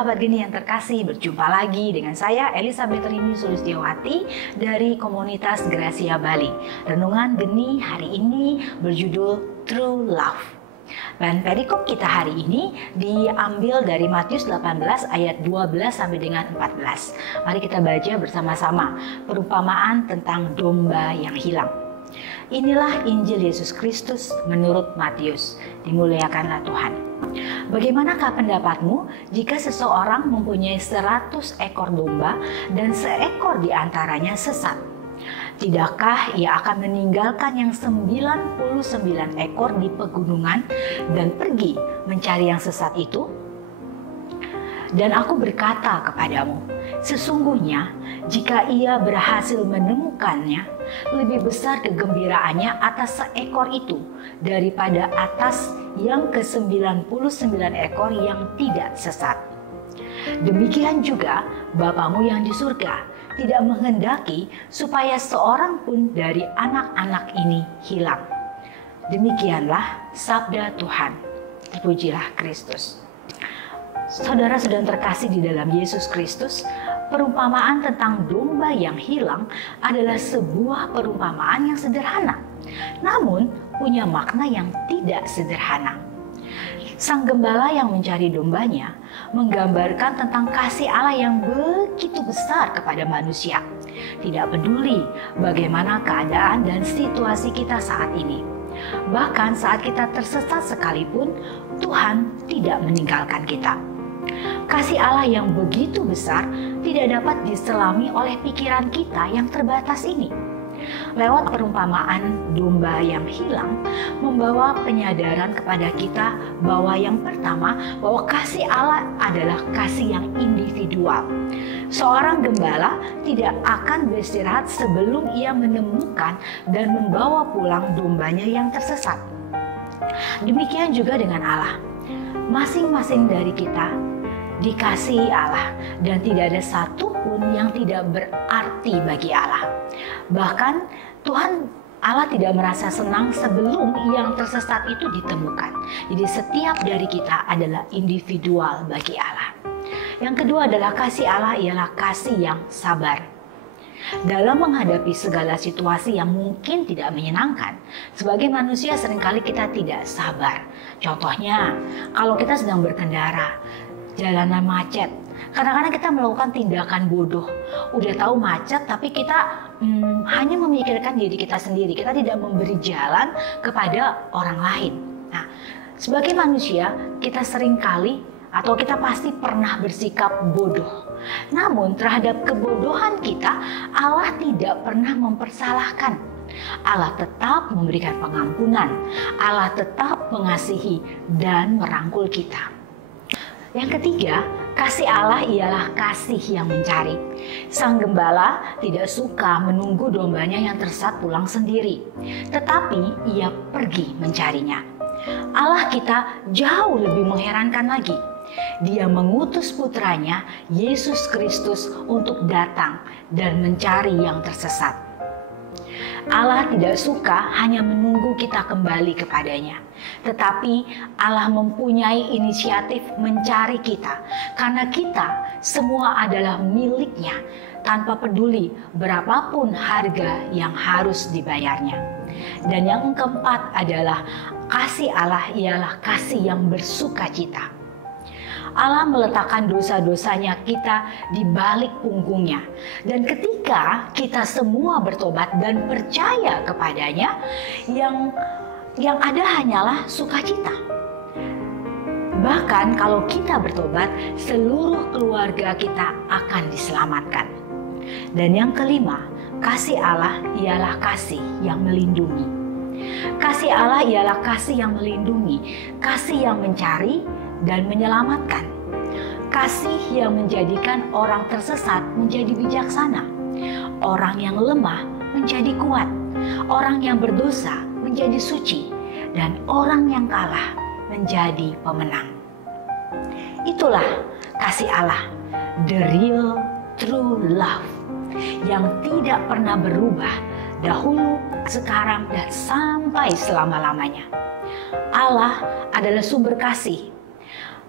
Sahabat Geni yang terkasih, berjumpa lagi dengan saya Elizabeth Rini Sulistiawati dari komunitas Gracia Bali. Renungan Geni hari ini berjudul True Love. Dan perikop kita hari ini diambil dari Matius 18 ayat 12 sampai dengan 14. Mari kita baca bersama-sama perumpamaan tentang domba yang hilang. Inilah Injil Yesus Kristus menurut Matius. Dimuliakanlah Tuhan. Bagaimanakah pendapatmu jika seseorang mempunyai 100 ekor domba dan seekor di antaranya sesat? Tidakkah ia akan meninggalkan yang 99 ekor di pegunungan dan pergi mencari yang sesat itu? Dan aku berkata kepadamu, sesungguhnya jika ia berhasil menemukannya, lebih besar kegembiraannya atas seekor itu daripada atas yang ke-99 ekor yang tidak sesat. Demikian juga Bapamu yang di surga tidak menghendaki supaya seorang pun dari anak-anak ini hilang. Demikianlah sabda Tuhan. Terpujilah Kristus. Saudara-saudara terkasih di dalam Yesus Kristus, perumpamaan tentang domba yang hilang adalah sebuah perumpamaan yang sederhana, namun punya makna yang tidak sederhana. Sang gembala yang mencari dombanya menggambarkan tentang kasih Allah yang begitu besar kepada manusia. Tidak peduli bagaimana keadaan dan situasi kita saat ini. Bahkan saat kita tersesat sekalipun, Tuhan tidak meninggalkan kita. Kasih Allah yang begitu besar tidak dapat diselami oleh pikiran kita yang terbatas ini. Lewat perumpamaan domba yang hilang membawa penyadaran kepada kita bahwa yang pertama, bahwa kasih Allah adalah kasih yang individual. Seorang gembala tidak akan beristirahat sebelum ia menemukan dan membawa pulang dombanya yang tersesat. Demikian juga dengan Allah. Masing-masing dari kita dikasihi Allah dan tidak ada satupun yang tidak berarti bagi Allah. Bahkan Tuhan Allah tidak merasa senang sebelum yang tersesat itu ditemukan. Jadi setiap dari kita adalah individual bagi Allah. Yang kedua adalah kasih Allah ialah kasih yang sabar. Dalam menghadapi segala situasi yang mungkin tidak menyenangkan, sebagai manusia seringkali kita tidak sabar. Contohnya, kalau kita sedang berkendara, jalanan macet, kadang-kadang kita melakukan tindakan bodoh. Udah tahu macet, tapi kita hanya memikirkan diri kita sendiri. Kita tidak memberi jalan kepada orang lain. Nah, sebagai manusia, kita seringkali atau kita pasti pernah bersikap bodoh. Namun terhadap kebodohan kita, Allah tidak pernah mempersalahkan. Allah tetap memberikan pengampunan. Allah tetap mengasihi dan merangkul kita. Yang ketiga, kasih Allah ialah kasih yang mencari. Sang gembala tidak suka menunggu dombanya yang tersesat pulang sendiri, tetapi ia pergi mencarinya. Allah kita jauh lebih mengherankan lagi. Dia mengutus putranya, Yesus Kristus, untuk datang dan mencari yang tersesat. Allah tidak suka hanya menunggu kita kembali kepadanya, tetapi Allah mempunyai inisiatif mencari kita, karena kita semua adalah miliknya, tanpa peduli berapapun harga yang harus dibayarnya. Dan yang keempat adalah kasih Allah ialah kasih yang bersukacita. Allah meletakkan dosa-dosanya kita di balik punggungnya. Dan ketika kita semua bertobat dan percaya kepadanya, yang ada hanyalah sukacita. Bahkan kalau kita bertobat, seluruh keluarga kita akan diselamatkan. Dan yang kelima, kasih Allah ialah kasih yang melindungi. Kasih Allah ialah kasih yang melindungi, kasih yang mencari dan menyelamatkan. Kasih yang menjadikan orang tersesat menjadi bijaksana, orang yang lemah menjadi kuat, orang yang berdosa menjadi suci, dan orang yang kalah menjadi pemenang. Itulah kasih Allah, the real true love, yang tidak pernah berubah dahulu, sekarang, dan sampai selama-lamanya. Allah adalah sumber kasih.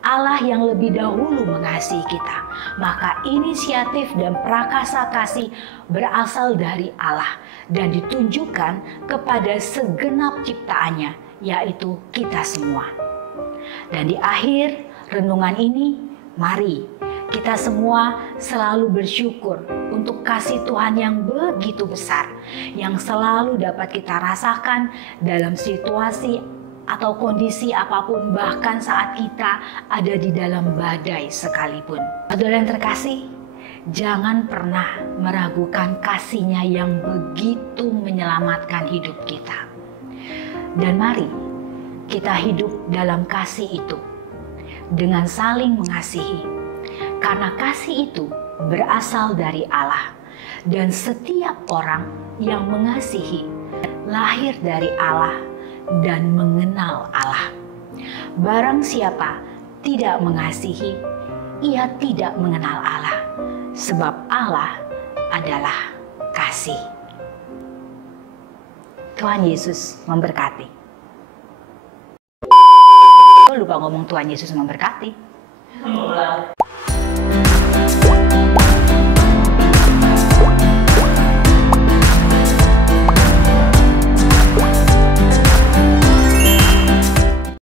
Allah yang lebih dahulu mengasihi kita, maka inisiatif dan prakasa kasih berasal dari Allah dan ditunjukkan kepada segenap ciptaannya, yaitu kita semua. Dan di akhir renungan ini, mari kita semua selalu bersyukur untuk kasih Tuhan yang begitu besar, yang selalu dapat kita rasakan dalam situasi atau kondisi apapun, bahkan saat kita ada di dalam badai sekalipun. Saudara yang terkasih, jangan pernah meragukan kasih-Nya yang begitu menyelamatkan hidup kita. Dan mari kita hidup dalam kasih itu dengan saling mengasihi, karena kasih itu berasal dari Allah, dan setiap orang yang mengasihi lahir dari Allah dan mengenal Allah. Barang siapa tidak mengasihi, ia tidak mengenal Allah, sebab Allah adalah kasih. Tuhan Yesus memberkati. Lupa ngomong Tuhan Yesus memberkati.